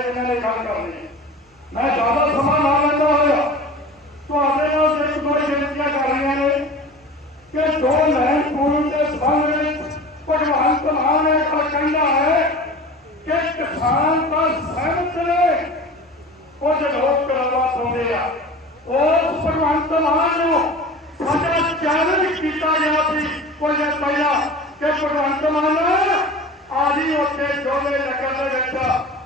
ਇਹਨਾਂ ਨੇ ਗੱਲ ਕਰਨੀ ਮੈਂ ਜ਼ਿਆਦਾ ਸਮਾਂ ਨਾ ਲੈਂਦਾ ਹੋਇਆ ਤੁਹਾਡੇ ਨਾਲ ਇੱਕ ਦੋ ਬੇਨਤੀਆਂ ਕਰ ਨੇ ਕਿ ਜੋ ਲੈਣ ਪੂਰਨ ਦੇ ਸੰਬੰਧ ਵਿੱਚ ਭਗਵੰਤ ਮਾਨ ਨੇ ਗੱਲ ਕਹਿੰਦਾ ਹੈ ਕਿ ਕਿਸਾਨ ਦਾ ਸਹਿਮਤ ਨੇ, ਕੁਝ ਲੋਕ ਕਰਵਾ ਪਾਉਂਦੇ ਆ। ਉਸ ਭਗਵੰਤ ਮਾਨ ਨੂੰ ਸਾਡਾ ਚੈਲੰਜ ਕੀਤਾ ਗਿਆ ਸੀ ਕੁਝ ਪਹਿਲਾਂ ਕਿ ਭਗਵੰਤ ਮਾਨ ਆਜੀ ਉੱਥੇ ਦੋਵੇਂ ਨਗਰ ਦੇ ਵਿੱਚ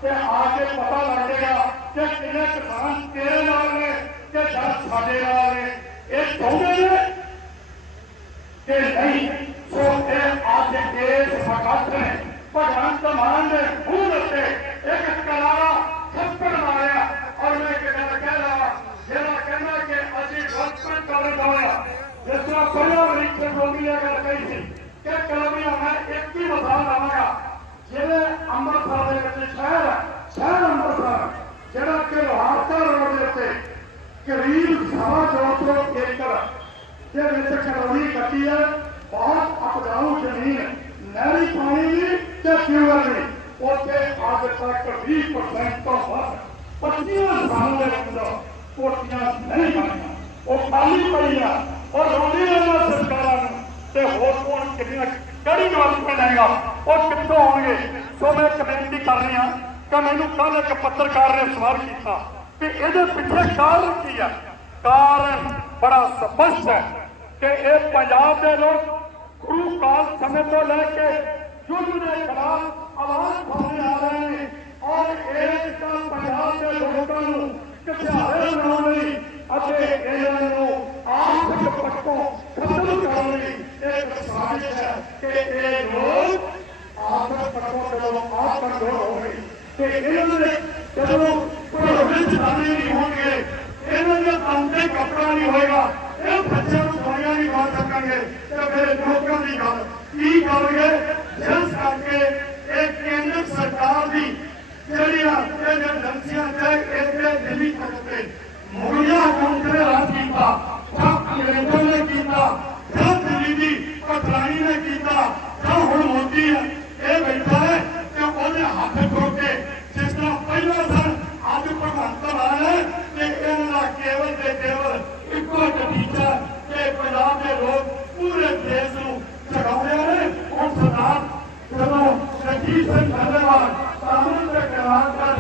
ਤੇ ਆ ਕੇ ਪਤਾ ਲੱਗ ਜਾਏਗਾ ਕਿ ਕਿੰਨੇ ਕਿਸਾਨ ਤੇਰੇ ਨਾਲ ਨੇ ਕਿ ਦਸ ਸਾਡੇ ਨਾਲ ਨੇ ਇਹ ਚਾਹੁੰਦੇ ਨੇ ਕਿ ਨਹੀਂ ਸੋ ਇਹ ਅੱਜ ਇਸ ਵਕਤ ਨੇ ਭਗਵੰਤ ਮਾਨ ਦੇ ਮੂੰਹ ਉੱਤੇ ਇੱਕ ਕਲਾਰਾ ਥੱਪੜ ਮਾਰਿਆ ਔਰ ਮੈਂ ਇੱਕ ਗੱਲ ਕਹਿ ਰਹਾ ਜਿਹੜਾ ਕਹਿੰਦਾ ਕਿ ਅਸੀਂ ਗਲਤ ਕਰ ਦਵਾਇਆ ਜਿਸ ਤਰ੍ਹਾਂ ਪਹਿਲਾਂ ਅਮਰੀਕਾ ਗੋਗੀ ਇਹ ਗੱਲ ਕਹੀ ਸੀ ਕਿ ਕਲਮੀਆਂ ਮੈਂ ਇੱਕ ਹੀ ਮਿਸਾਲ ਲਾਵਾਂਗਾ ਜਿਵੇਂ ਅੰਮ੍ਰਿਤਸਰ ਦੇ ਵਿੱਚ ਸ਼ਹਿਰ ਹੈ ਸ਼ਹਿਰ ਕਰੀਬ ਸਵਾ ਦੋ ਸੌ ਏਕੜ ਦੇ ਵਿੱਚ ਕਲੋਨੀ ਕੱਟੀ ਹੈ ਬਹੁਤ ਅਪਜਾਊ ਜ਼ਮੀਨ, ਨਹਿਰੀ ਪਾਣੀ ਤੇ ਫਿਊਲ ਵੀ। ਉੱਥੇ ਅੱਜ ਤੱਕ 20% ਤੋਂ ਵੱਧ 25 ਸਾਲਾਂ ਦੇ ਅੰਦਰ ਕੋਠੀਆਂ ਨਹੀਂ ਬਣੀਆਂ। ਉਹ ਖਾਲੀ ਪਈਆਂ ਉਹ ਰੋਣੀ ਇਹਨਾਂ ਸਰਕਾਰਾਂ ਨੂੰ। ਤੇ ਹੋਰ ਕੋਣ ਕਿੰਨੀਆਂ ਕਿਹੜੀ ਡਿਵੈਲਪਮੈਂਟ ਆਏਗਾ ਉਹ ਕਿੱਥੋਂ ਆਉਣਗੇ? ਸੋ ਮੈਂ ਇੱਕ ਬੇਨਤੀ ਕਰ ਰਹੀ ਹਾਂ ਕਿ ਮੈਨੂੰ ਕੱਲ ਇੱਕ ਪੱਤਰਕਾਰ ਨੇ ਸਵਾਲ ਕੀਤਾ। ਕਿ ਇਹਦੇ ਪਿੱਛੇ ਕਾਰਨ ਕੀ ਆ। ਕਾਰਨ ਬੜਾ ਸਪਸ਼ਟ ਹੈ ਕਿ ਇਹ ਪੰਜਾਬ ਦੇ ਲੋਕ ਗੁਰੂ ਕਾਲ ਸਮੇਂ ਤੋਂ ਲੈ ਕੇ ਯੁੱਧ ਦੇ ਖਿਲਾਫ ਆਵਾਜ਼ ਉਠਾਉਂਦੇ ਆ ਰਹੇ ਨੇ ਔਰ ਇਸ ਦਾ ਪੰਜਾਬ ਦੇ ਲੋਕਾਂ ਨੂੰ ਕਿਥਾਰੇ ਬਣਾਉਣ ਲਈ ਅਤੇ ਇਹਨਾਂ ਨੂੰ ਆਰਥਿਕ ਪੱਖੋਂ ਖਤਮ ਕਰਨ ਲਈ ਇੱਕ ਸਾਜ਼ਿਸ਼ ਹੈ ਕਿ ਇਹ ਲੋਕ ਆਰਥਿਕ ਪੱਖੋਂ ਜਦੋਂ ਆਪ ਕੰਟਰੋਲ ਹੋਣਗੇ ਤੇ ਇਹਨਾਂ ਦੇ ਜਦੋਂ ਪ੍ਰਭਾਵਿਤ ਸਾਥੀ ਨਹੀਂ ਹੋਣਗੇ ਇਹਨਾਂ ਦੇ ਕੰਮ ਤੇ ਨਹੀਂ ਹੋਏਗਾ, ਇਹ ਬੱਚਿਆਂ ਨੂੰ ਦਵਾਈਆਂ ਨਹੀਂ ਖਾ ਸਕਣਗੇ ਤੇ ਫਿਰ ਲੋਕਾਂ ਦੀ ਗੱਲ, ਕੀ ਕਰਨਗੇ ਜਿਸ ਕਰਕੇ ਇਹ ਕੇਂਦਰ ਸਰਕਾਰ ਦੀ ਜਿਹੜੀਆਂ ਇਹ ਏਜੰਸੀਆਂ ਤੇ ਇੱਥੇ ਦਿੱਲੀ ਤੱਕ ਤੇ ਮੁਹੱਈਆ ਹਕੂਮਤ ਨੇ ਰਾਜ ਕੀਤਾ, ਜਾਂ ਅੰਗਰੇਜ਼ਾਂ ਨੇ ਕੀਤਾ, ਜਾਂ ਦਿੱਲੀ ਦੀ ਪਟਰਾਈ ਨੇ ਕੀਤਾ, ਜਾਂ ਹੁਣ ਮੋਦੀ ਹੈ ਮੁਸਲਮਾਨ ਕਾਨੂੰਨ ਤੇ ਕਰਾਰ